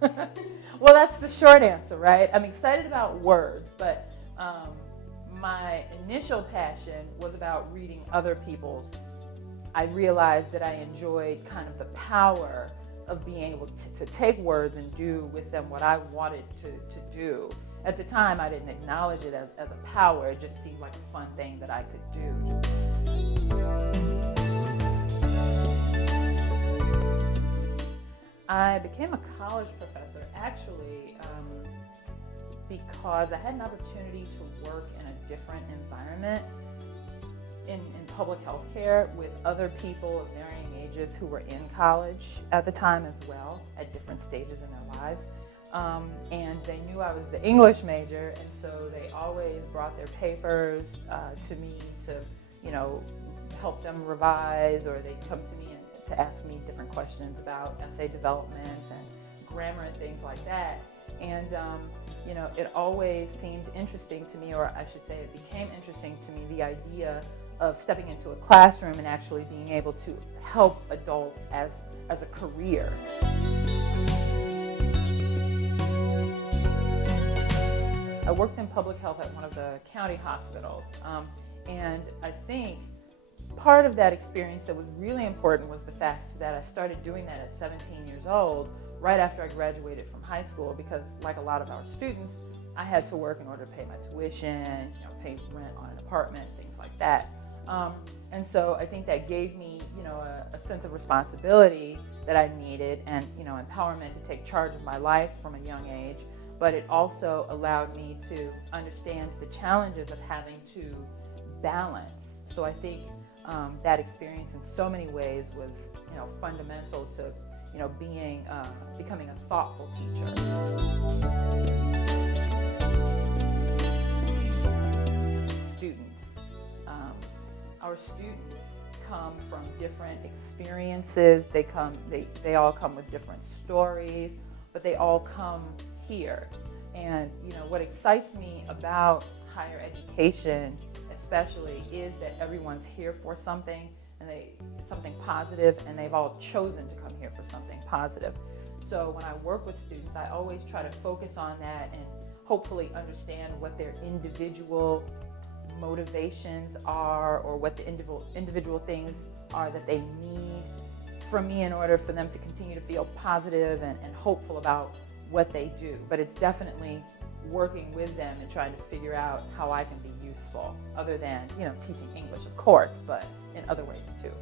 Well, that's the short answer, right? I'm excited about words, but my initial passion was about reading other people's. I realized that I enjoyed kind of the power of being able to take words and do with them what I wanted to do. At the time, I didn't acknowledge it as a power. It just seemed like a fun thing that I could do. I became a college professor actually because I had an opportunity to work in a different environment in public health care with other people of varying ages who were in college at the time as well, at different stages in their lives. And they knew I was the English major, and so they always brought their papers to me to, help them revise, or they'd come to me to ask me different questions about essay development and grammar and things like that. And, it always seemed interesting to me, or I should say it became interesting to me, the idea of stepping into a classroom and actually being able to help adults as a career. I worked in public health at one of the county hospitals, and I think part of that experience that was really important was the fact that I started doing that at 17 years old, right after I graduated from high school, because like a lot of our students, I had to work in order to pay my tuition, pay rent on an apartment, things like that. And so I think that gave me, a sense of responsibility that I needed, and, empowerment to take charge of my life from a young age. But it also allowed me to understand the challenges of having to balance. So I think that experience in so many ways was, fundamental to, becoming a thoughtful teacher. Students. Our students come from different experiences. They all come with different stories, but they all come here. And what excites me about higher education especially is that everyone's here for something, and something positive, and they've all chosen to come here for something positive. So when I work with students, I always try to focus on that and hopefully understand what their individual motivations are, or what the individual things are that they need from me in order for them to continue to feel positive and hopeful about what they do. But it's definitely working with them and trying to figure out how I can be useful, other than, teaching English, of course, but in other ways too.